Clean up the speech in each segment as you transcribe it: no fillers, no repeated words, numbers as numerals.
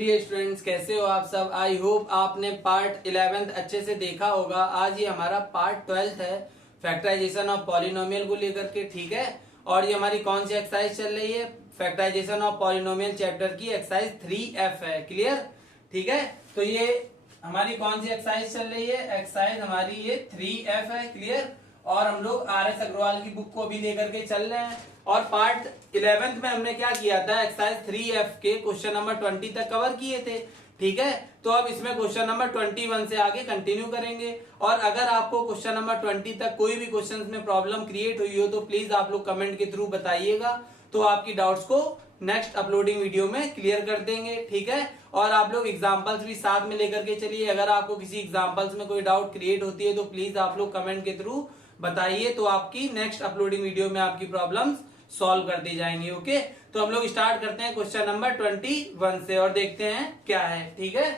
Dear students, कैसे हो आप सब। आई होप आपने पार्ट 11th अच्छे से देखा होगा। आज ये हमारा पार्ट 12th है, फैक्टराइजेशन ऑफ पॉलिनोमियल को लेकर के। ठीक है, और ये हमारी कौन सी एक्सरसाइज चल रही है? फैक्टराइजेशन ऑफ पॉलिनोमियल चैप्टर की एक्सरसाइज 3F है। क्लियर? ठीक है, तो ये हमारी कौन सी एक्सरसाइज चल रही है? एक्सरसाइज हमारी ये 3F है। क्लियर? और हम लोग RS अग्रवाल की बुक को भी लेकर के चल रहे हैं। और पार्ट 11th में हमने क्या किया था? एक्सरसाइज 3F के क्वेश्चन नंबर 20 तक कवर किए थे। ठीक है, तो अब इसमें क्वेश्चन नंबर 21 से आगे कंटिन्यू करेंगे। और अगर आपको क्वेश्चन नंबर 20 तक कोई भी क्वेश्चन में प्रॉब्लम क्रिएट हुई हो तो प्लीज आप लोग कमेंट के थ्रू बताइएगा, तो आपकी डाउट्स को नेक्स्ट अपलोडिंग वीडियो में क्लियर कर देंगे। ठीक है, और आप लोग एग्जाम्पल्स भी साथ में लेकर के चलिए। अगर आपको किसी एग्जाम्पल्स में कोई डाउट क्रिएट होती है तो प्लीज आप लोग कमेंट के थ्रू बताइए, तो आपकी नेक्स्ट अपलोडिंग वीडियो में आपकी प्रॉब्लम्स सॉल्व कर दी जाएंगी। ओके, तो हम लोग स्टार्ट करते हैं क्वेश्चन नंबर 21 से और देखते हैं क्या है। ठीक है,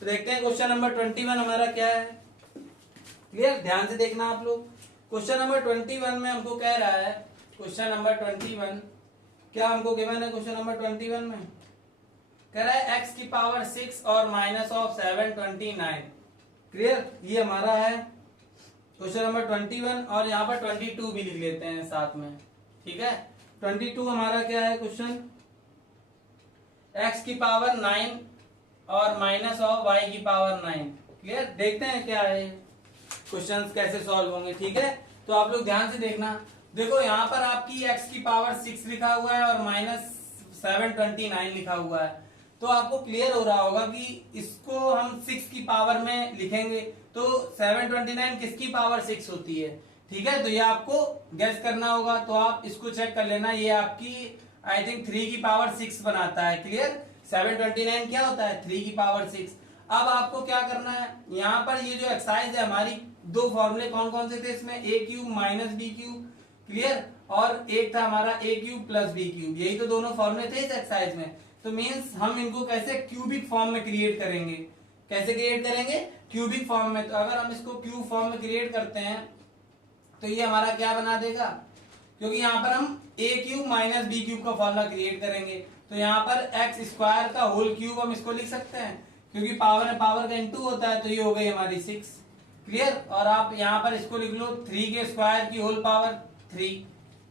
तो देखते हैं क्वेश्चन नंबर 21 हमारा क्या है। क्लियर? ध्यान से देखना आप लोग। क्वेश्चन नंबर 21 में हमको कह रहा है, क्वेश्चन नंबर 21 क्या हमको गिवन है? क्वेश्चन नंबर 21 में कह रहा है x की पावर 6 और माइनस ऑफ 729। क्लियर? ये हमारा है क्वेश्चन नंबर 21, और यहाँ पर 22 भी लिख लेते हैं साथ में। ठीक है, 22 हमारा क्या है क्वेश्चन? x की पावर 9 और माइनस ऑफ y की पावर 9। क्लियर? देखते हैं क्या है क्वेश्चंस कैसे सॉल्व होंगे। ठीक है, तो आप लोग ध्यान से देखना। देखो यहाँ पर आपकी x की पावर 6 लिखा हुआ है और माइनस 729 लिखा हुआ है, तो आपको क्लियर हो रहा होगा कि इसको हम 6 की पावर में लिखेंगे तो 729 किसकी पावर 6 होती है। ठीक है, तो ये आपको गेस करना होगा, तो आप इसको चेक कर लेना। ये आपकी आई थिंक 3 की पावर 6 बनाता है। क्लियर? 729 क्या होता है? 3 की पावर 6। अब आपको क्या करना है, यहाँ पर ये जो एक्सरसाइज है हमारी, दो फॉर्मूले कौन कौन से थे इसमें? a cube minus b cube. Clear? और एक था हमारा a cube plus b cube. यही तो दोनों फॉर्मूले थे इस एक्सरसाइज में। तो मीन्स हम इनको कैसे क्यूबिक फॉर्म में क्रिएट करेंगे? कैसे क्रिएट करेंगे? क्यूबिक फॉर्म में। तो अगर हम इसको क्यूब फॉर्म में क्रिएट करते हैं तो ये हमारा क्या बना देगा? क्योंकि यहाँ पर हम a cube minus b cube का फॉर्मूला क्रिएट करेंगे, तो यहाँ पर एक्स स्क्वायर का होल क्यूब हम इसको लिख सकते हैं, क्योंकि पावर में पावर का इनटू होता है, तो ये हो गई हमारी 6। क्लियर? और आप यहाँ पर इसको लिख लो 3 के स्क्वायर की होल पावर 3।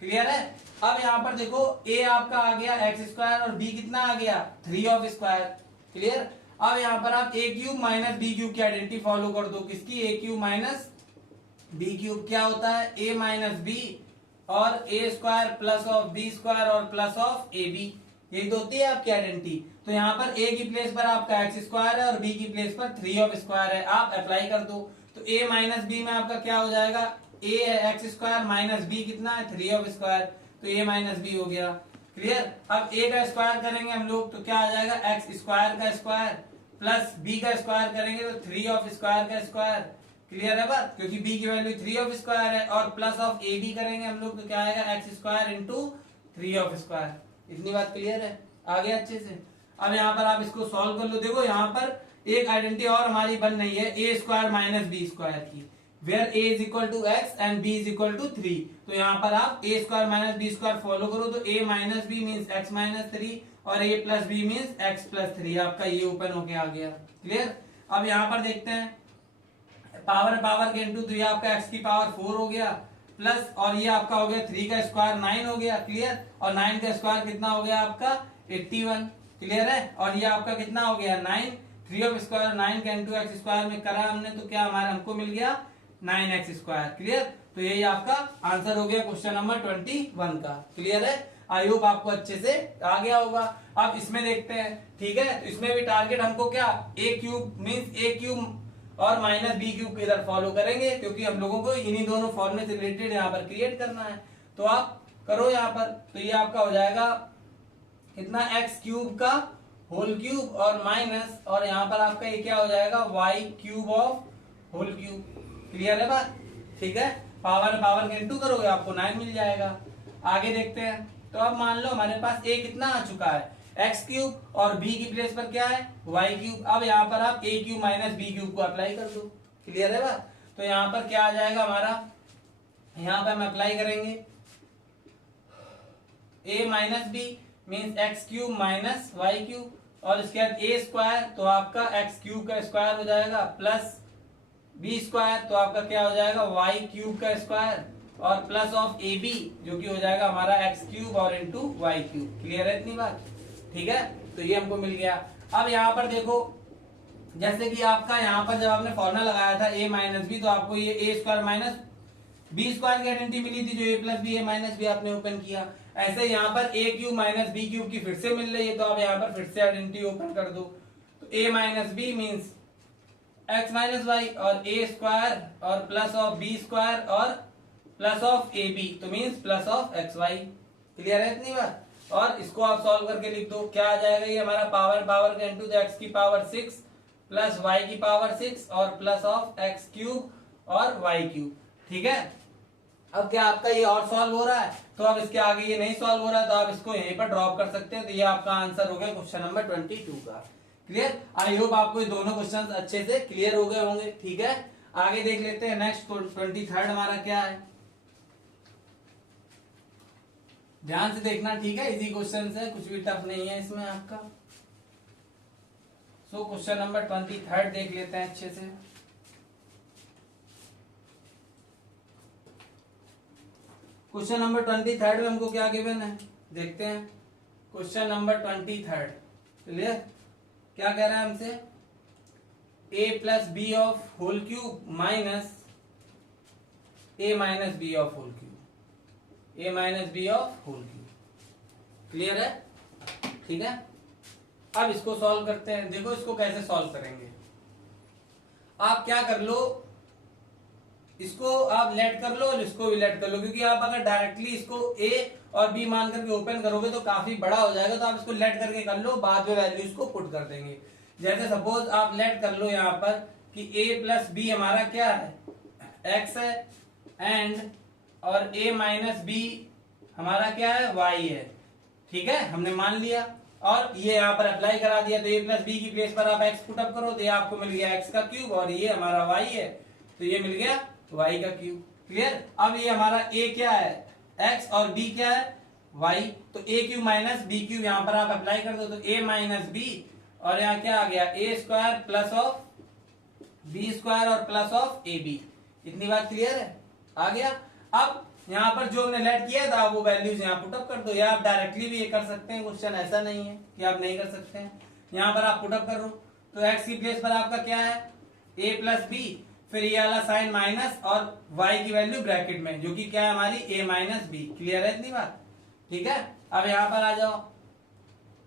क्लियर है? अब यहाँ पर देखो a आपका आ गया एक्स स्क्वायर और b कितना आ गया? 3 ऑफ स्क्वायर। क्लियर? अब यहाँ पर आप a cube minus b cube की आइडेंटिटी फॉलो कर दो। किसकी? a cube minus b cube क्या होता है? a माइनस बी और a square plus of b square और प्लस ऑफ ab। यही तो होती है आपकी आइडेंटिटी। तो यहाँ पर a की प्लेस पर आपका एक्स स्क्वायर है और b की प्लेस पर 3 ऑफ स्क्वायर है। आप अप्लाई कर दो, तो a माइनस बी में आपका क्या हो जाएगा? a है एक्स स्क्वायर माइनस b कितना है? 3 ऑफ स्क्वायर, तो a माइनस बी हो गया। क्लियर? अब a का स्क्वायर करेंगे हम लोग तो क्या आ जाएगा? एक्स स्क्वायर का स्क्वायर प्लस b का स्क्वायर करेंगे तो 3 ऑफ स्क्वायर का स्क्वायर। क्लियर है बात? क्योंकि b की वैल्यू 3 ऑफ स्क्वायर है, और प्लस ऑफ a b करेंगे हम लोग तो क्या आएगा? X square into 3 of square. इतनी बात क्लियर है? आ गया अच्छे से? अब यहाँ पर आप इसको सॉल्व कर लो। देखो यहाँ पर एक आइडेंटिटी और हमारी बन रही है a square minus b square की, where a is equal to x and b is equal to 3। तो यहाँ पर आप a square minus b square follow करो, तो a minus b means x minus 3 और a plus b means x plus 3। आपका ये ओपन होके आ गया। क्लियर? अब यहाँ पर देखते हैं, पावर पावर के इंटू, तो ये आपका x की पावर 4 हो गया, प्लस और ये आपका हो गया 3 का स्क्वायर 9 हो गया। क्लियर? और 9 का स्क्वायर कितना हो गया आपका? 81। क्लियर है? और ये आपका कितना हो गया? 9। 3 ऑफ स्क्वायर 9 का इंटू एक्स स्क्वायर में करा हमने, तो क्या हमारा हमको मिल गया? 9x square. क्लियर? तो यही आपका आंसर हो गया क्वेश्चन नंबर 21 का। क्लियर है? आई होप आपको अच्छे से आ गया होगा। अब इसमें देखते हैं। ठीक है, तो इसमें भी टारगेट हमको क्या? a cube means a cube और माइनस बी क्यूब की इधर फॉलो करेंगे, क्योंकि हम लोगों को इन्हीं दोनों फॉर्मूले से रिलेटेड यहाँ पर क्रिएट करना है। तो आप करो यहाँ पर, तो ये आपका हो जाएगा कितना? एक्स क्यूब का होल क्यूब और माइनस, और यहाँ पर आपका ये क्या हो जाएगा? Y cube of whole cube. Clear है बात? ठीक है, पावर पावर के इंटू करोगे आपको 9 मिल जाएगा। आगे देखते हैं। तो अब मान लो हमारे पास a कितना आ चुका है? एक्स क्यूब, और b की प्लेस पर क्या है? Y cube. अब यहाँ पर आप a cube minus b cube को अप्लाई कर दो। क्लियर है बात? तो यहाँ पर क्या आ जाएगा हमारा? यहाँ पर हम अप्लाई करेंगे a minus b means x cube minus y cube और इसके बाद ए स्क्वायर तो आपका एक्स क्यूब का स्क्वायर हो जाएगा, प्लस बी स्क्वायर तो आपका क्या हो जाएगा वाई क्यूब का स्क्वायर, और प्लस ऑफ ए बी जो कि हो जाएगा हमारा एक्स क्यूब और इंटू वाई क्यूब। क्लियर है इतनी बात? ठीक है, तो ये हमको मिल गया। अब यहाँ पर देखो, जैसे कि आपका यहाँ पर जब आपने फॉर्मूला लगाया था ए माइनस बी, तो आपको ये ए स्क्वायर माइनस बी स्क्वायर की आइडेंटिटी मिली थी, जो ए प्लस बी ए माइनस बी आपने ओपन किया। ऐसे यहाँ पर ए क्यूब माइनस बी क्यूब की फिर से मिल रही है, तो आप यहाँ पर फिर से आइडेंटिटी ओपन कर दो। तो a minus b means x minus y, और ए स्क्वायर और प्लस ऑफ बी स्क्वायर और प्लस ऑफ ए बी तो means plus of x y. Clear है इतनी बात? और इसको आप सॉल्व करके लिख दो, क्या आ जाएगा ये हमारा पावर पावर का इंटू एक्स की पावर 6 प्लस वाई की पावर 6 और प्लस ऑफ एक्स क्यूब और वाई क्यूब। ठीक है, अब क्या आपका ये और सॉल्व हो रहा है? तो अब इसके आगे ये नहीं सॉल्व हो रहा है, तो आप इसको यहीं पर ड्रॉप कर सकते हैं। तो ये आपका आंसर हो गया क्वेश्चन नंबर 22 का। क्लियर? आई होप आपको ये दोनों क्वेश्चन अच्छे से क्लियर हो गए होंगे। ठीक है, आगे देख लेते हैं नेक्स्ट 23rd हमारा क्या है, ध्यान से देखना। ठीक है, इजी क्वेश्चन है, कुछ भी टफ नहीं है इसमें आपका। सो क्वेश्चन नंबर 23rd देख लेते हैं अच्छे से। क्वेश्चन नंबर 23rd में हमको क्या गिवन है, देखते हैं। क्वेश्चन नंबर 23rd क्लियर, क्या कह रहा है हमसे, a plus b of whole cube minus a minus b of whole cube, a minus b of whole cube. Clear है? ठीक है, अब इसको सॉल्व करते हैं। देखो इसको कैसे सॉल्व करेंगे, आप क्या कर लो, इसको आप लेट कर लो और इसको भी लेट कर लो, क्योंकि आप अगर डायरेक्टली इसको a और b मान करके ओपन करोगे तो काफी बड़ा हो जाएगा। तो आप इसको लेट करके कर लो, बाद में वैल्यूज को पुट कर देंगे। जैसे सपोज आप लेट कर लो यहाँ पर कि a प्लस बी हमारा क्या है, x है, एंड और a माइनस बी हमारा क्या है, y है। ठीक है, हमने मान लिया और ये यहाँ पर अप्लाई करा दिया। तो a प्लस बी की प्लेस पर आप x पुट अप करो, तो ये आपको मिल गया x का क्यूब, और ये हमारा y है, तो ये मिल गया y का क्यूब। क्लियर? अब ये हमारा a क्या है, x, और b क्या है, y। तो a cube minus b cube यहाँ पर आप अप्लाई कर दो, तो a माइनस बी, और यहाँ क्या आ गया, a square plus of b square और प्लस ऑफ ए बी। इतनी बात क्लियर है? आ गया। अब यहाँ पर जो हमने लेट किया था वो वैल्यूज यहाँ पुटअप कर दो, या आप डायरेक्टली भी ये कर सकते हैं, क्वेश्चन ऐसा नहीं है कि आप नहीं कर सकते हैं। यहाँ पर आप पुटअप कर दो, तो x की प्लेस पर आपका क्या है, a प्लस बी, फिर ये वाला साइन माइनस और y की वैल्यू ब्रैकेट में, जो कि क्या है हमारी a माइनस बी। क्लियर है इतनी बात? ठीक है, अब यहाँ पर आ जाओ,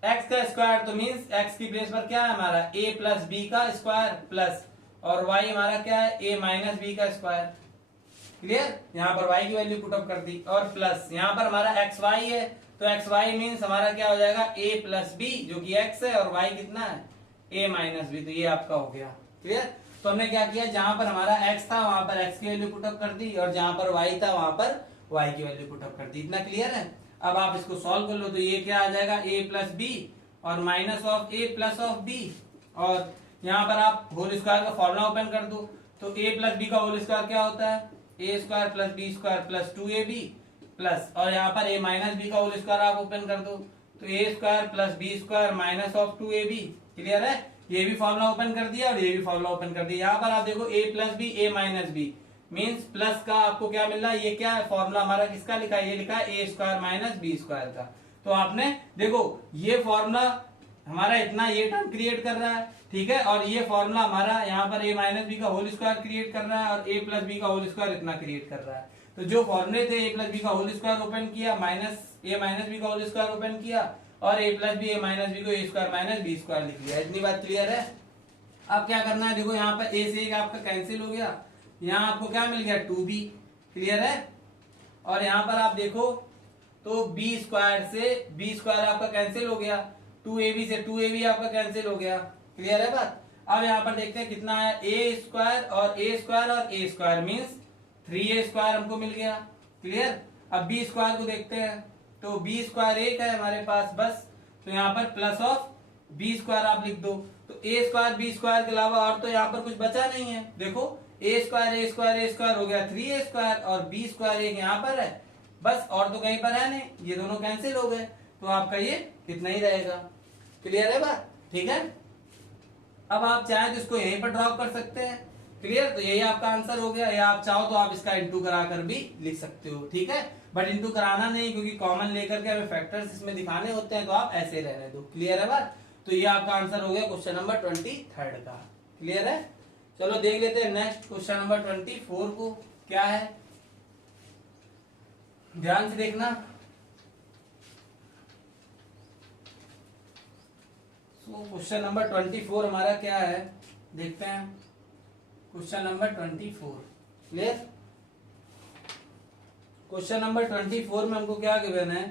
x का स्क्वायर तो मीन्स x की प्लेस पर क्या है हमारा a प्लस बी का स्क्वायर, प्लस और y हमारा क्या है a माइनस बी का स्क्वायर। क्लियर? यहाँ पर y की वैल्यू पुटअप कर दी, और प्लस यहाँ पर हमारा एक्स वाई है, तो एक्स वाई मीन्स हमारा क्या हो जाएगा a प्लस बी, जो कि x है, और y कितना है a माइनस बी। तो ये आपका हो गया। क्लियर? तो हमने क्या किया, जहां पर हमारा x था वहां पर x की वैल्यू पुटअप कर दी, और जहां पर y था वहां पर y की वैल्यू पुटअप कर दी। इतना क्लियर है? अब आप इसको सॉल्व कर लो, तो ये क्या आ जाएगा, a प्लस बी और minus of a plus of b, और यहाँ पर आप होल स्क्वायर का फॉर्मूला ओपन कर दो। तो a प्लस बी का होल स्क्वायर क्या होता है, a square plus b square plus 2ab, plus और यहाँ पर a माइनस बी का होल स्क्वायर आप ओपन कर दो, तो a square plus b square minus of 2ab। Clear है? ये भी फॉर्मूला ओपन कर दिया और ये भी फॉर्मूला ओपन कर दिया। यहाँ पर आप देखो a plus b a minus b means plus का आपको क्या मिल रहा है, ये क्या है फॉर्मूला हमारा किसका लिखा है, ये लिखा है a square minus b square का। तो आपने देखो ये फॉर्मूला हमारा इतना ये टर्म क्रिएट कर रहा है, ठीक है, और ये फॉर्मूला हमारा यहाँ पर a माइनस बी का होल स्क्वायर क्रिएट कर रहा है, और a प्लस बी का होल स्क्वायर इतना क्रिएट कर रहा है। तो जो फॉर्मूले थे a प्लस बी का होल स्क्वायर ओपन किया, माइनस a माइनस बी का होल स्क्वायर ओपन किया, और a plus b a minus b को a square minus b square लिख लिया। इतनी बात क्लियर है? अब क्या करना है, देखो यहाँ पर a से एक आपका कैंसिल हो गया, यहाँ आपको क्या मिल गया 2b। क्लियर है? और यहाँ पर आप देखो तो b स्क्वायर से b स्क्वायर आपका कैंसिल हो गया, 2ab से 2ab आपका कैंसिल हो गया। क्लियर है बात? अब यहाँ पर देखते हैं कितना है, a स्क्वायर और a स्क्वायर और a square means 3a square हमको मिल गया। क्लियर? अब b स्क्वायर को देखते हैं, तो b स्क्वायर एक है हमारे पास बस, तो यहाँ पर प्लस ऑफ b स्क्वायर आप लिख दो। तो a स्क्वायर b स्क्वायर के अलावा और तो यहाँ पर कुछ बचा नहीं है। देखो a स्क्वायर हो गया 3a स्क्वायर, और b स्क्वायर एक यहाँ पर है बस, और तो कहीं पर है नहीं, ये दोनों कैंसिल हो गए, तो आपका ये कितना ही रहेगा। क्लियर है बात? ठीक है, अब आप चाहें तो इसको यहीं पर ड्रॉप कर सकते हैं। क्लियर, तो यही आपका आंसर हो गया, या आप चाहो तो आप इसका इंटू कराकर भी लिख सकते हो। ठीक है, बट इंटू कराना नहीं, क्योंकि कॉमन लेकर के हमें फैक्टर्स इसमें दिखाने होते हैं, तो आप ऐसे रहने दो। क्लियर है बात? तो ये आपका आंसर हो गया क्वेश्चन नंबर 23 का। क्लियर है? चलो देख लेते हैं नेक्स्ट क्वेश्चन नंबर 24 को क्या है, ध्यान से देखना। क्वेश्चन नंबर 24 हमारा क्या है, देखते हैं। Question number 24, clear? Question number 24 में हमको क्या गिवन है?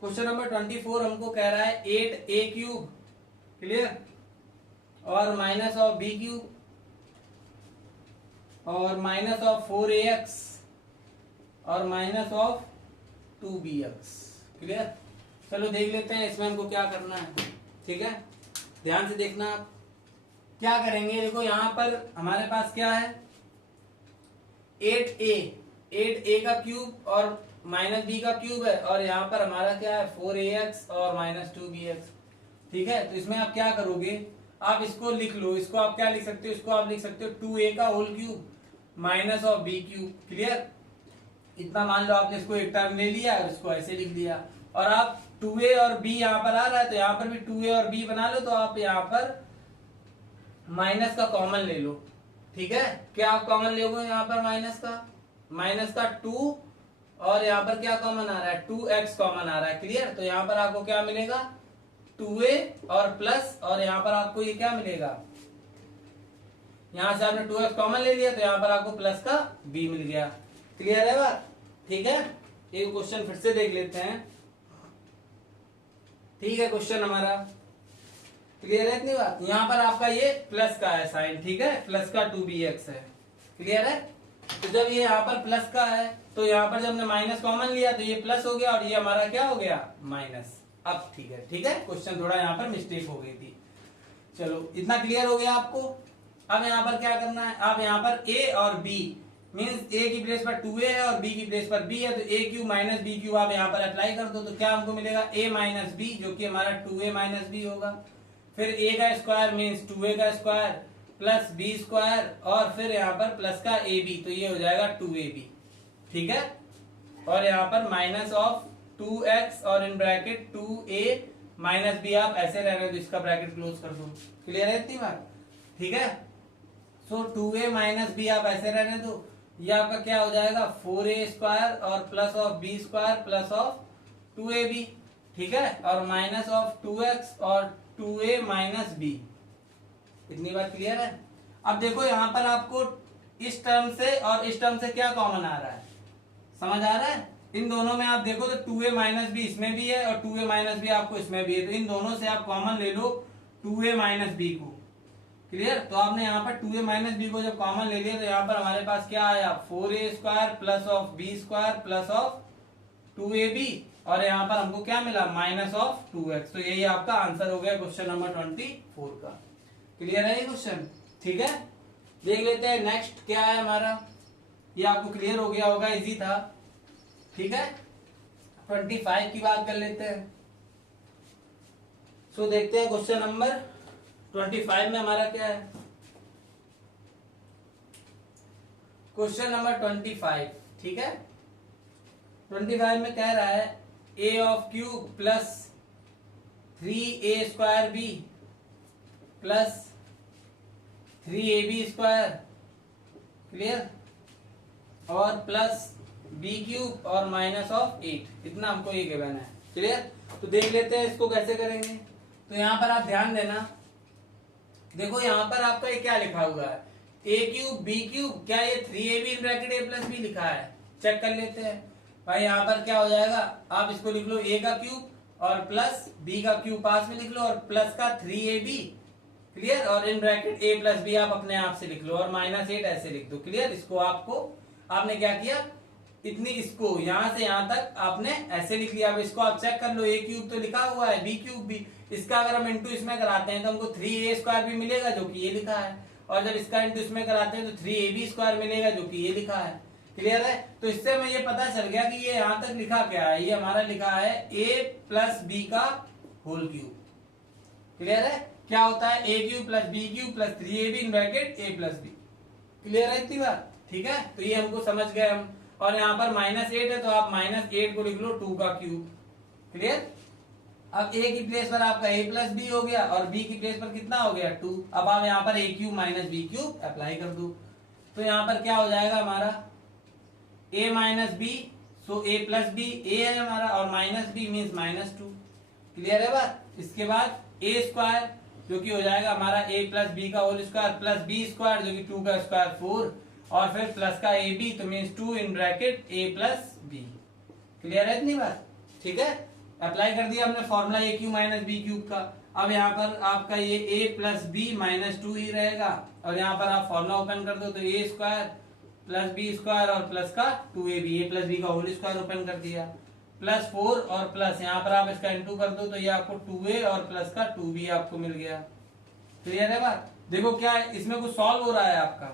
क्वेश्चन नंबर 24 हमको कह रहा है 8a³, क्लियर, और माइनस ऑफ b³ और माइनस ऑफ 4ax और माइनस ऑफ 2bx। क्लियर? चलो देख लेते हैं इसमें हमको क्या करना है। ठीक है, ध्यान से देखना। आप क्या करेंगे, देखो यहां पर हमारे पास क्या है, 8a का क्यूब और माइनस b का क्यूब है, और यहाँ पर हमारा क्या है 4ax और माइनस 2bx। ठीक है, तो इसमें आप क्या करोगे, आप इसको लिख लो, इसको आप क्या लिख सकते हो, इसको आप लिख सकते हो 2a का whole cube minus of b³। Clear, इतना मान लो आपने इसको एक टर्म ले लिया और इसको ऐसे लिख लिया, और आप 2a और b यहाँ पर आ रहा है तो यहाँ पर भी 2a और b बना लो, तो आप यहाँ पर माइनस का कॉमन ले लो। ठीक है, क्या आप कॉमन लोगे यहाँ पर माइनस का 2, और यहाँ पर क्या कॉमन आ रहा है 2x कॉमन आ रहा है। क्लियर, तो यहाँ पर आपको क्या मिलेगा 2a और प्लस, और यहाँ पर आपको ये क्या मिलेगा, यहां से आपने 2x कॉमन ले लिया तो यहाँ पर आपको प्लस का b मिल गया। क्लियर है बात? ठीक है, एक क्वेश्चन फिर से देख लेते हैं। ठीक है, क्वेश्चन हमारा क्लियर है इतनी बात? यहाँ पर आपका ये प्लस का है साइन, ठीक है, प्लस का 2bx है। क्लियर है? तो जब ये यहाँ पर प्लस का है तो यहाँ पर जब हमने माइनस कॉमन लिया तो ये प्लस हो गया, और ये हमारा क्या हो गया माइनस। अब ठीक है, ठीक है, क्वेश्चन थोड़ा यहाँ पर मिस्टेक हो गई थी। चलो इतना क्लियर हो गया आपको। अब यहाँ पर क्या करना है, आप यहाँ पर a और b मीन्स a की प्लेस पर 2a है और b की प्लेस पर b है, तो a³ माइनस b³ आप यहाँ पर अप्लाई कर दो, तो क्या हमको मिलेगा a माइनस b, जो कि हमारा 2a माइनस b होगा। फिर a का स्क्वायर मीन्स 2a का स्क्वायर प्लस b स्क्वायर, और फिर यहाँ पर प्लस का ab, तो ये हो जाएगा 2ab। ठीक है, और यहाँ पर माइनस ऑफ 2x और in bracket 2a minus b, आप ऐसे रहने दो, इसका ब्रैकेट क्लोज कर दो। क्लियर है इतनी बात? ठीक है, सो 2a माइनस b आप ऐसे रहने दो, ये आपका क्या हो जाएगा 4a स्क्वायर और plus of b square plus of 2ab। ठीक है, और माइनस ऑफ 2x और 2a माइनस b। इतनी बात क्लियर है? अब देखो यहाँ पर आपको इस टर्म से और इस टर्म से क्या कॉमन आ रहा है, समझ आ रहा है? इन दोनों में आप देखो तो 2a माइनस b इसमें भी है और 2a माइनस b आपको इसमें भी है, तो इन दोनों से आप कॉमन ले लो 2a माइनस b को। क्लियर, तो आपने यहाँ पर 2a माइनस b को जब कॉमन ले लिया तो यहाँ पर हमारे पास क्या आया 4a square plus of b square plus of 2ab, और यहाँ पर हमको क्या मिला माइनस ऑफ 2x। तो यही आपका आंसर हो गया क्वेश्चन नंबर 24 का। क्लियर है ये क्वेश्चन? ठीक है, देख लेते हैं नेक्स्ट क्या है हमारा, ये आपको क्लियर हो गया होगा, इजी था। ठीक है, 25 की बात कर लेते हैं। सो देखते हैं क्वेश्चन नंबर 25 में हमारा क्या है। क्वेश्चन नंबर 25, ठीक है, 25 में कह रहा है a of cube plus 3a square b plus 3ab square, clear, और प्लस b³ और माइनस ऑफ 8। इतना हमको ये गिवन है। क्लियर, तो देख लेते हैं इसको कैसे करेंगे। तो यहाँ पर आप ध्यान देना, देखो यहाँ पर आपका ये क्या लिखा हुआ है a³ b³, क्या ये 3ab in bracket a plus b लिखा है, चेक कर लेते हैं भाई। यहाँ पर क्या हो जाएगा, आप इसको लिख लो a का क्यूब और प्लस b का क्यूब पास में लिख लो और प्लस का 3ab, क्लियर, और इन ब्रैकेट a प्लस b आप अपने आप से लिख लो और माइनस 8 ऐसे लिख दो। क्लियर, इसको आपको आपने क्या किया, इतनी इसको यहां से यहां तक आपने ऐसे लिख लिया। अब इसको आप चेक कर लो, a³ तो लिखा हुआ है, b³ भी, इसका अगर हम इंटू इसमें कराते हैं तो हमको 3a स्क्वायर भी मिलेगा जो कि ये लिखा है, और जब इसका इंटू इसमें कराते हैं तो 3ab स्क्वायर मिलेगा जो कि ये लिखा है। क्लियर है, तो इससे हमें ये पता चल गया कि ये यहां तक लिखा क्या है, ये हमारा लिखा है a प्लस b का होल क्यूब। क्लियर है, क्या होता है a cube plus b cube plus 3ab in bracket a plus b. Clear है इतनी बात? ठीक है, तो ये हमको समझ गए हम। और यहाँ पर -8 है तो आप -8 को लिख लो 2 का क्यूब। क्लियर? अब a की प्लेस पर आपका a प्लस बी हो गया और b की प्लेस पर कितना हो गया 2। अब आप यहाँ पर a cube minus b cube apply कर दो, तो यहाँ पर क्या हो जाएगा हमारा a minus b, so a plus b a है हमारा और माइनस बी मीन्स -2। क्लियर है बात? इसके बाद a स्क्वायर जो कि हो जाएगा हमारा a प्लस बी का whole square plus b square जो कि 2 का स्क्वायर 4 और फिर प्लस का ए बी तो means 2 in bracket a plus b. Clear है इतनी बात? ठीक है, अप्लाई कर दिया हमने formula a cube minus b cube का। अब यहाँ पर आपका ये a प्लस बी -2 ही रहेगा और यहाँ पर आप फॉर्मूला ओपन कर दो तो a square plus b square और प्लस का 2ab, a प्लस बी का होल स्क्वायर ओपन कर दिया प्लस 4 और प्लस यहाँ पर आप इसका इंटू कर दो तो ये आपको 2a और प्लस का 2b आपको मिल गया। क्लियर है बात? देखो क्या इसमें कुछ सॉल्व हो रहा है आपका?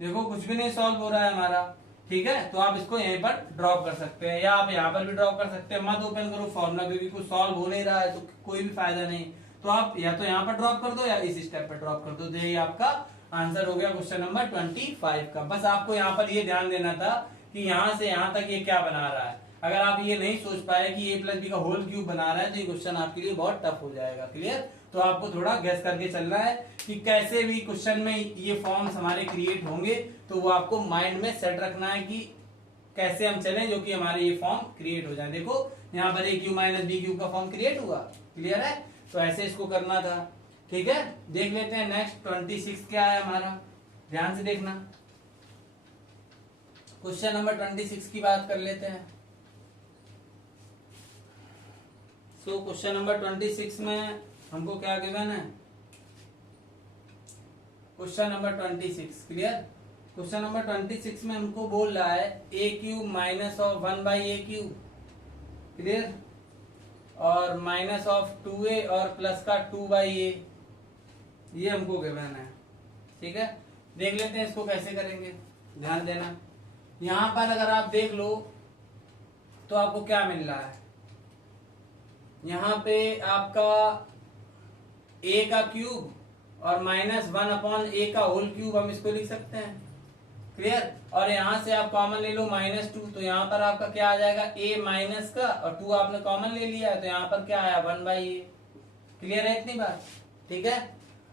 देखो कुछ भी नहीं सॉल्व हो रहा है हमारा। ठीक है, तो आप इसको यहीं पर ड्रॉप कर सकते हैं या आप यहाँ पर भी ड्रॉप कर सकते हैं। मत ओपन करो फॉर्मूला, क्योंकि कुछ सॉल्व हो नहीं रहा है तो कोई भी फायदा नहीं। तो आप या तो यहाँ पर ड्रॉप कर दो या इस स्टेप पर ड्रॉप कर दो। तो ये आपका आंसर हो गया क्वेश्चन नंबर 25 का। बस आपको यहाँ पर ये ध्यान देना था कि यहाँ से यहाँ तक ये क्या बना रहा है। अगर आप ये नहीं सोच पाए कि a प्लस बी का होल क्यूब बना रहा है तो ये क्वेश्चन आपके लिए बहुत टफ हो जाएगा। क्लियर? तो आपको थोड़ा गेस करके चलना है कि कैसे भी क्वेश्चन में ये फॉर्म्स हमारे क्रिएट होंगे, तो वो आपको माइंड में सेट रखना है कि कैसे हम चलें जो कि हमारे ये फॉर्म क्रिएट हो जाए। देखो यहाँ पर a cube minus b cube का फॉर्म क्रिएट हुआ। क्लियर है? तो ऐसे इसको करना था। ठीक है, देख लेते हैं नेक्स्ट 26 क्या है हमारा, ध्यान से देखना। क्वेश्चन नंबर 26 की बात कर लेते हैं। सो क्वेश्चन नंबर 26 में हमको क्या गिवन है? Question number 26 clear. Question number 26 में हमको बोल रहा है a cube minus of 1/a cube. Clear? और माइनस ऑफ 2a और प्लस का 2/a, ये हमको गिवन है। ठीक है, देख लेते हैं इसको कैसे करेंगे। ध्यान देना, यहां पर अगर आप देख लो तो आपको क्या मिल रहा है, यहाँ पे आपका a का क्यूब और -1/a का होल क्यूब हम इसको लिख सकते हैं। क्लियर? और यहाँ से आप कॉमन ले लो -2, तो यहाँ पर आपका क्या आ जाएगा a माइनस का और 2 आपने कॉमन ले लिया है तो यहाँ पर क्या आया 1/a। क्लियर है इतनी बात? ठीक है,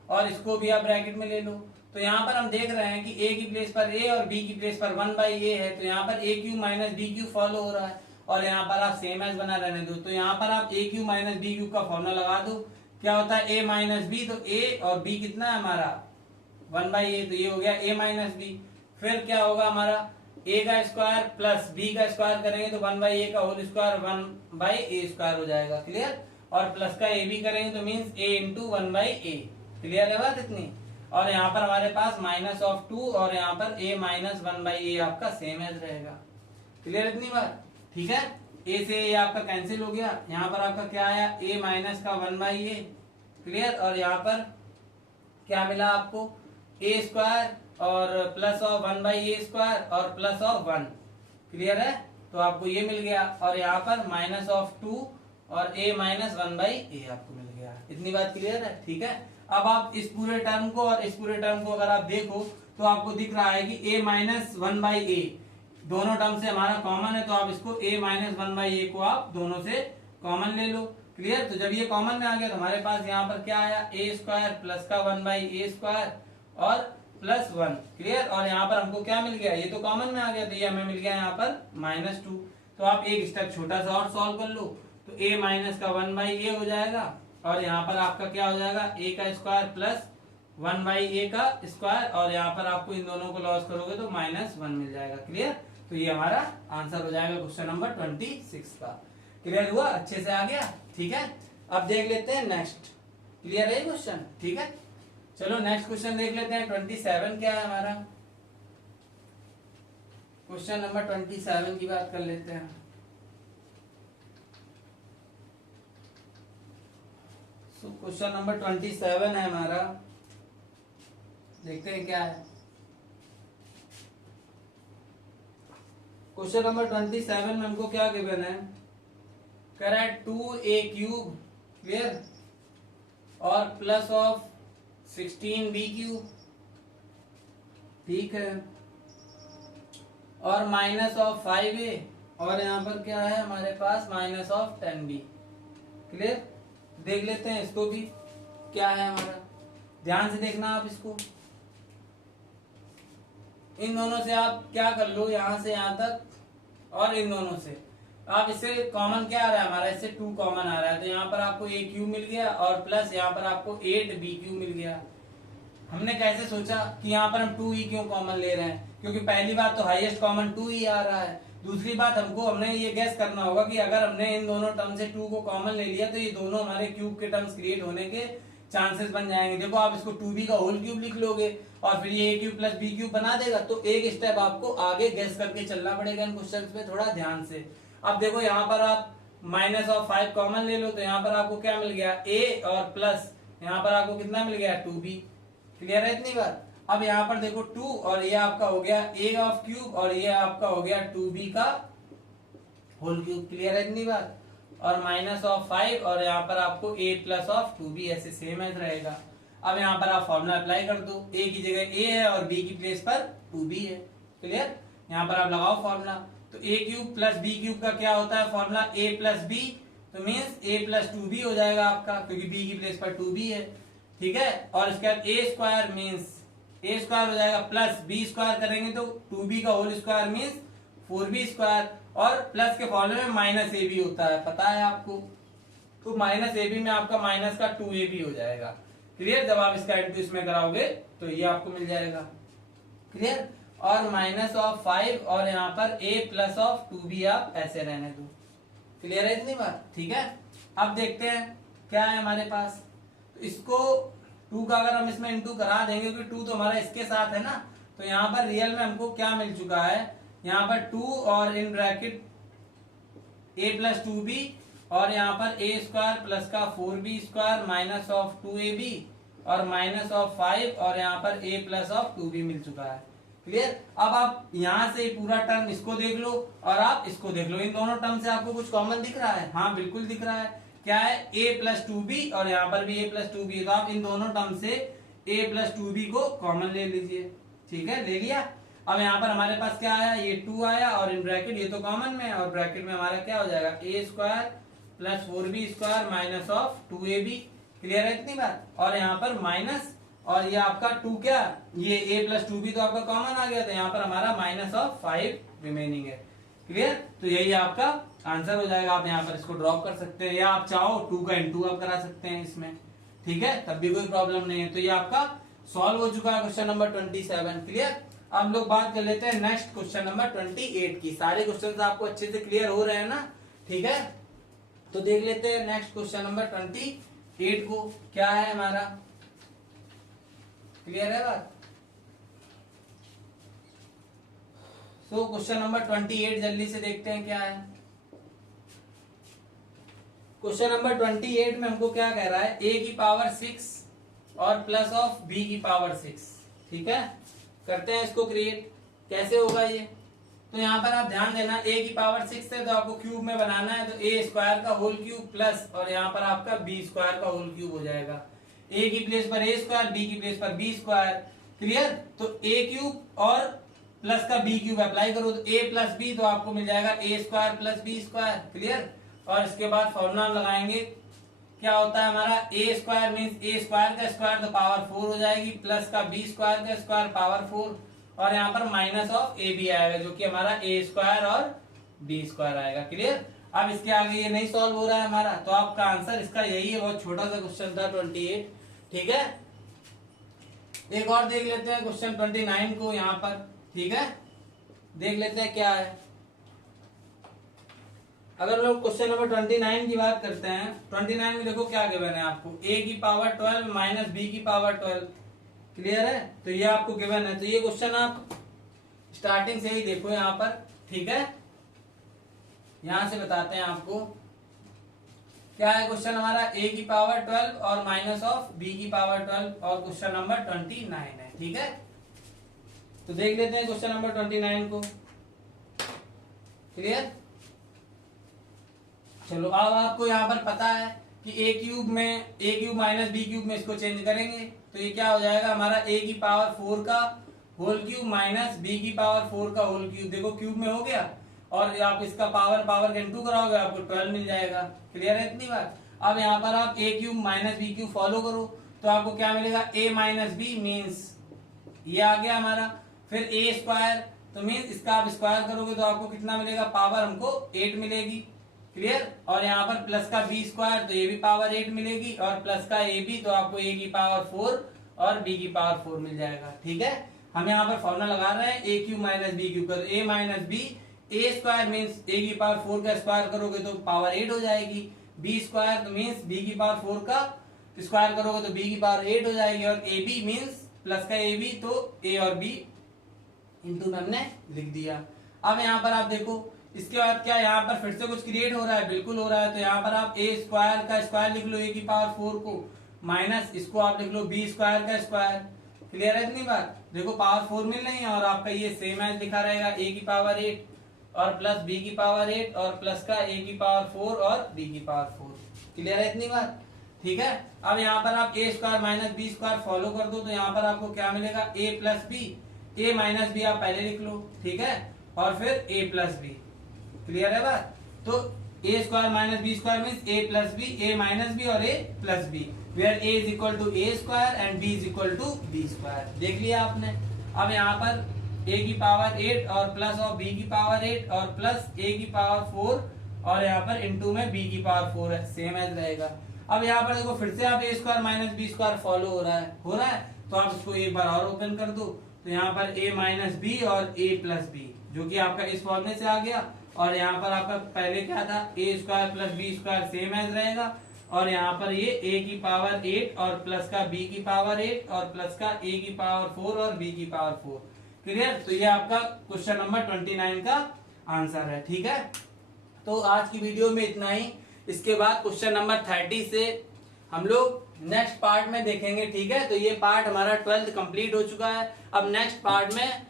और इसको भी आप ब्रैकेट में ले लो। तो यहाँ पर हम देख रहे हैं कि a की प्लेस पर a और b की प्लेस पर 1/a है, तो यहाँ पर a cube minus b cube follow हो रहा है और यहाँ पर आप सेम एज बना रहने दो। तो यहाँ पर आप a cube minus b cube का फॉर्मूला लगा दो। क्या होता है a माइनस बी, तो a और b कितना है हमारा 1/a, तो ये हो गया a माइनस बी। फिर क्या होगा हमारा a का स्क्वायर प्लस b का स्क्वायर करेंगे तो 1/a का होल स्क्वायर 1/a स्क्वायर हो जाएगा। क्लियर? और प्लस का a भी करेंगे तो means a into 1/a। Clear है बात इतनी? और यहाँ पर हमारे पास -2 और यहाँ पर a माइनस 1/a आपका सेम एज रहेगा। क्लियर इतनी बात? ठीक है, a से ये आपका कैंसिल हो गया, यहाँ पर आपका क्या आया a माइनस का 1/a। क्लियर? और यहाँ पर क्या मिला आपको a स्क्वायर और प्लस ऑफ 1/a स्क्वायर और प्लस ऑफ 1। क्लियर है? तो आपको ये मिल गया और यहाँ पर -2 और a माइनस 1/a आपको मिल गया। इतनी बात क्लियर है? ठीक है, अब आप इस पूरे टर्म को और इस पूरे टर्म को अगर आप देखो तो आपको दिख रहा है कि a माइनस 1/a दोनों टर्म से हमारा कॉमन है, तो आप इसको a माइनस 1/a को आप दोनों से कॉमन ले लो। क्लियर? तो जब ये कॉमन में आ गया तो हमारे पास यहाँ पर क्या आया a स्क्वायर प्लस का 1/a स्क्वायर और प्लस 1। क्लियर? और यहाँ पर हमको क्या मिल गया, ये तो कॉमन में आ गया तो ये हमें मिल गया यहाँ पर -2। तो आप एक स्टेप छोटा सा और सॉल्व कर लो तो a माइनस का 1/a हो जाएगा और यहाँ पर आपका क्या हो जाएगा a का स्क्वायर प्लस 1/a का स्क्वायर और यहाँ पर आपको इन दोनों को लॉस करोगे तो -1 मिल जाएगा। क्लियर? तो ये हमारा आंसर हो जाएगा क्वेश्चन नंबर 26 का। क्लियर हुआ? अच्छे से आ गया? ठीक है, अब देख लेते हैं नेक्स्ट। क्लियर है क्वेश्चन? ठीक है, चलो नेक्स्ट क्वेश्चन देख लेते हैं। 27 क्या है हमारा, क्वेश्चन नंबर 27 की बात कर लेते हैं। क्वेश्चन नंबर 27 है हमारा, देखते हैं क्या है। क्वेश्चन नंबर 27 में हमको क्या गिवन है, कह रहा है 2a क्यूब। क्लियर? और प्लस ऑफ 16b³ ठीक है, और माइनस ऑफ 5a, और यहाँ पर क्या है हमारे पास माइनस ऑफ 10b। क्लियर? देख लेते हैं इसको भी क्या है हमारा, ध्यान से देखना आप इसको। इन दोनों से आप क्या कर लो, यहां से यहां तक, और इन दोनों से आप, इससे कॉमन क्या आ रहा है हमारा, इससे 2 कॉमन आ रहा है, तो यहाँ पर आपको a³ मिल गया और प्लस यहाँ पर आपको 8b³ मिल गया। हमने कैसे सोचा कि यहाँ पर हम 2 ही क्यों कॉमन ले रहे हैं, क्योंकि पहली बात तो हाईएस्ट कॉमन 2 ही आ रहा है। दूसरी बात हमने ये गैस करना होगा कि अगर हमने इन दोनों टर्म से 2 को कॉमन ले लिया तो ये दोनों हमारे क्यूब के टर्म्स क्रिएट होने के चांसेस बन जाएंगे। देखो आप इसको 2b का होल क्यूब लिख लोगे और फिर ये a³ प्लस b³ बना देगा, तो एक स्टेप आपको आगे गैस करके चलना पड़ेगा इन क्वेश्चंस में, थोड़ा ध्यान से। अब देखो यहाँ पर आप माइनस ऑफ 5 कॉमन ले लो, तो यहाँ पर आपको क्या मिल गया a, और प्लस यहाँ पर आपको कितना मिल गया 2b। क्लियर है इतनी बात? अब यहाँ पर देखो 2 और ये आपका हो गया a ऑफ क्यूब और ये आपका हो गया 2b का होल क्यूब। क्लियर है इतनी बात? और माइनस ऑफ 5 और यहाँ पर आपको a प्लस ऑफ 2b ऐसे सेम एज रहेगा। अब यहाँ पर आप फॉर्मूला अप्लाई कर दो, a की जगह a है और b की प्लेस पर 2b है। क्लियर? यहाँ पर आप लगाओ फॉर्मूला, तो a³ प्लस b³ का क्या होता है फॉर्मूला, a प्लस b, तो मीन्स a प्लस 2b हो जाएगा आपका, क्योंकि b की प्लेस पर 2b है। ठीक है? और इसके बाद a square means a square हो जाएगा, प्लस b स्क्वायर करेंगे तो 2b का whole square means 4b square, और प्लस के फॉर्मूले में माइनस ए बी होता है, पता है आपको, तो माइनस ए बी में आपका माइनस का 2ab हो जाएगा। क्लियर? जब आप इसका इंटू इसमें कराओगे तो ये आपको मिल जाएगा। क्लियर? और माइनस ऑफ 5 और यहाँ पर a प्लस ऑफ 2b आप ऐसे रहने दो। क्लियर है इतनी बात? ठीक है, अब देखते हैं क्या है हमारे पास। तो इसको 2 का अगर हम इसमें इंटू करा देंगे, क्योंकि 2 तो हमारा इसके साथ है ना, तो यहाँ पर रियल में हमको क्या मिल चुका है, यहाँ पर 2 और इन ब्रैकेट a प्लस 2b और यहाँ पर a स्क्वायर प्लस का 4b square minus of 2ab और माइनस ऑफ 5 और यहाँ पर a प्लस ऑफ 2b मिल चुका है। क्लियर? अब आप यहाँ से पूरा टर्म इसको देख लो और आप इसको देख लो, इन दोनों टर्म से आपको कुछ कॉमन दिख रहा है? हाँ बिल्कुल दिख रहा है। क्या है? a प्लस 2b और यहाँ पर भी a प्लस 2b, तो आप इन दोनों टर्म से a प्लस 2b को कॉमन ले लीजिए। ठीक है, ले लिया। अब यहाँ पर हमारे पास क्या आया, ये 2 आया और इन ब्रैकेट ये तो कॉमन में है, और ब्रैकेट में हमारा क्या हो जाएगा, a square plus 4b square minus of 2ab। Clear है इतनी बात? और यहाँ पर माइनस, और ये आपका 2 क्या, ये a प्लस 2b तो आपका कॉमन आ गया, तो यहाँ पर हमारा माइनस ऑफ 5 रिमेनिंग है। क्लियर? तो यही आपका आंसर हो जाएगा। आप यहाँ पर इसको ड्रॉप कर सकते हैं, या आप चाहो 2 का इंटू आप करा सकते हैं इसमें। ठीक है, तब भी कोई प्रॉब्लम नहीं है। तो ये आपका सॉल्व हो चुका है क्वेश्चन नंबर 27। क्लियर? अब हम लोग बात कर लेते हैं नेक्स्ट क्वेश्चन नंबर 28 की। सारे क्वेश्चन आपको अच्छे से क्लियर हो रहे हैं ना? ठीक है, तो देख लेते हैं नेक्स्ट क्वेश्चन नंबर 28 को क्या है हमारा। क्लियर है बात? सो क्वेश्चन नंबर 28 जल्दी से देखते हैं क्या है। क्वेश्चन नंबर 28 में हमको क्या कह रहा है, a की पावर 6 और प्लस ऑफ b की पावर 6। ठीक है, करते हैं इसको क्रिएट। कैसे होगा ये, तो यहाँ पर आप ध्यान देना, a की पावर 6 है तो आपको क्यूब में बनाना है, तो a स्क्वायर का होल क्यूब प्लस और यहाँ पर आपका b स्क्वायर का होल क्यूब हो जाएगा। a की प्लेस पर a स्क्वायर, b की प्लेस पर b स्क्वायर। क्लियर? तो a क्यूब और प्लस का b क्यूब अप्लाई करो, तो a प्लस b तो आपको मिल जाएगा a square plus b square. Clear? और इसके बाद फॉर्मूला लगाएंगे, क्या होता है हमारा, a square means a square का स्क्वायर तो पावर 4 हो जाएगी, प्लस का b स्क्वायर का स्क्वायर पावर 4, और यहाँ पर माइनस ऑफ a भी आएगा जो कि हमारा a स्क्वायर और b स्क्वायर आएगा। क्लियर? अब इसके आगे ये नहीं सॉल्व हो रहा है हमारा, तो आपका आंसर इसका यही है। बहुत छोटा सा क्वेश्चन था 28। ठीक है, एक और देख लेते हैं क्वेश्चन 29 को यहाँ पर। ठीक है, देख लेते हैं क्या है। अगर लोग क्वेश्चन नंबर 29 की बात करते हैं, 29 में देखो क्या गिवन है आपको, a की पावर 12 माइनस b की पावर 12। क्लियर है? तो ये आपको गिवन है, तो ये क्वेश्चन आप स्टार्टिंग से ही देखो यहाँ पर। ठीक है, यहां से बताते हैं आपको क्या है क्वेश्चन हमारा, a की पावर 12 और माइनस ऑफ b की पावर 12, और क्वेश्चन नंबर 29 है। ठीक है, तो देख लेते हैं क्वेश्चन नंबर 29 को। क्लियर? चलो, अब आपको यहाँ पर पता है कि ए क्यूब माइनस बी क्यूब में इसको चेंज करेंगे तो ये क्या हो जाएगा हमारा a की पावर 4 का होल क्यूब माइनस b की पावर 4 का होल क्यूब। देखो क्यूब में हो गया और आप इसका पावर के इनटू कराओगे आपको 12 मिल जाएगा। क्लियर है इतनी बात। अब यहाँ पर आप a cube minus b cube follow करो तो आपको क्या मिलेगा a माइनस बी मीन्स ये आ गया हमारा। फिर a स्क्वायर तो मीन्स इसका आप स्क्वायर करोगे तो आपको कितना मिलेगा, पावर हमको 8 मिलेगी। क्लियर। और यहाँ पर प्लस का बी स्क्वायर तो ये भी पावर 8 मिलेगी और प्लस का ए बी तो आपको a की पावर 4 और b की पावर 4 मिल जाएगा। ठीक है। हम यहाँ पर फॉर्मूला लगा रहे हैं a cube minus b cube कर a minus b a square means a की पावर 4 का स्क्वायर करोगे तो पावर 8 हो जाएगी। b स्क्वायर तो मीन्स b की पावर 4 का स्क्वायर करोगे तो b की पावर 8 हो जाएगी। और ए बी मीन्स प्लस का ए बी तो a और b इंटू में हमने लिख दिया। अब यहाँ पर आप देखो इसके बाद क्या यहाँ पर फिर से कुछ क्रिएट हो रहा है, बिल्कुल हो रहा है। तो यहाँ पर आप a स्क्वायर का स्क्वायर लिख लो a की पावर 4 को माइनस इसको आप लिख लो b स्क्वायर का स्क्वायर। क्लियर है इतनी बात। देखो पावर 4 मिल रही है और आपका ये सेम एज लिखा रहेगा a की पावर 8 और प्लस b की पावर 8 और प्लस का a की पावर 4 और b की पावर 4। क्लियर है इतनी बात। ठीक है। अब यहाँ पर आप a square minus b square follow कर दो तो यहाँ पर आपको क्या मिलेगा, a plus b, a minus b आप पहले लिख लो। ठीक है। और फिर a प्लस बी। क्लियर है बात। तो a square minus b square means a plus b, a minus b और a plus b, where a is equal to a square and b is equal to b square. देख लिया आपने। अब यहाँ पर a की पावर 8 और plus और b की पावर 8 और प्लस a की पावर 4 और यहाँ पर इनटू में b की पावर 4 है, सेम एज रहेगा। अब यहाँ पर देखो फिर से आप a square minus b square follow हो रहा है तो आप इसको एक बार और ओपन कर दो तो यहाँ पर a माइनस बी और a प्लस बी जो कि आपका इस फॉर्मूले से आ गया। और यहाँ पर आपका पहले क्या था, a square plus b square same as रहेगा और यहाँ पर ये a की पावर 8 और प्लस का b की पावर 8 और प्लस का a की पावर 4 और b की पावर 4। क्लियर। तो ये आपका क्वेश्चन नंबर 29 का आंसर है। ठीक है। तो आज की वीडियो में इतना ही। इसके बाद क्वेश्चन नंबर 30 से हम लोग नेक्स्ट पार्ट में देखेंगे। ठीक है। तो ये पार्ट हमारा 12th कंप्लीट हो चुका है। अब नेक्स्ट पार्ट में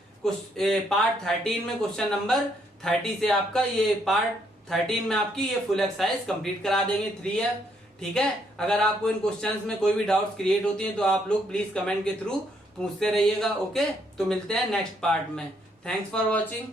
पार्ट 13 में क्वेश्चन नंबर 30 से आपका ये पार्ट 13 में आपकी ये फुल एक्सरसाइज कंप्लीट करा देंगे 3F। ठीक है। अगर आपको इन क्वेश्चंस में कोई भी डाउट्स क्रिएट होती हैं तो आप लोग प्लीज कमेंट के थ्रू पूछते रहिएगा। ओके। तो मिलते हैं नेक्स्ट पार्ट में। Thanks for watching.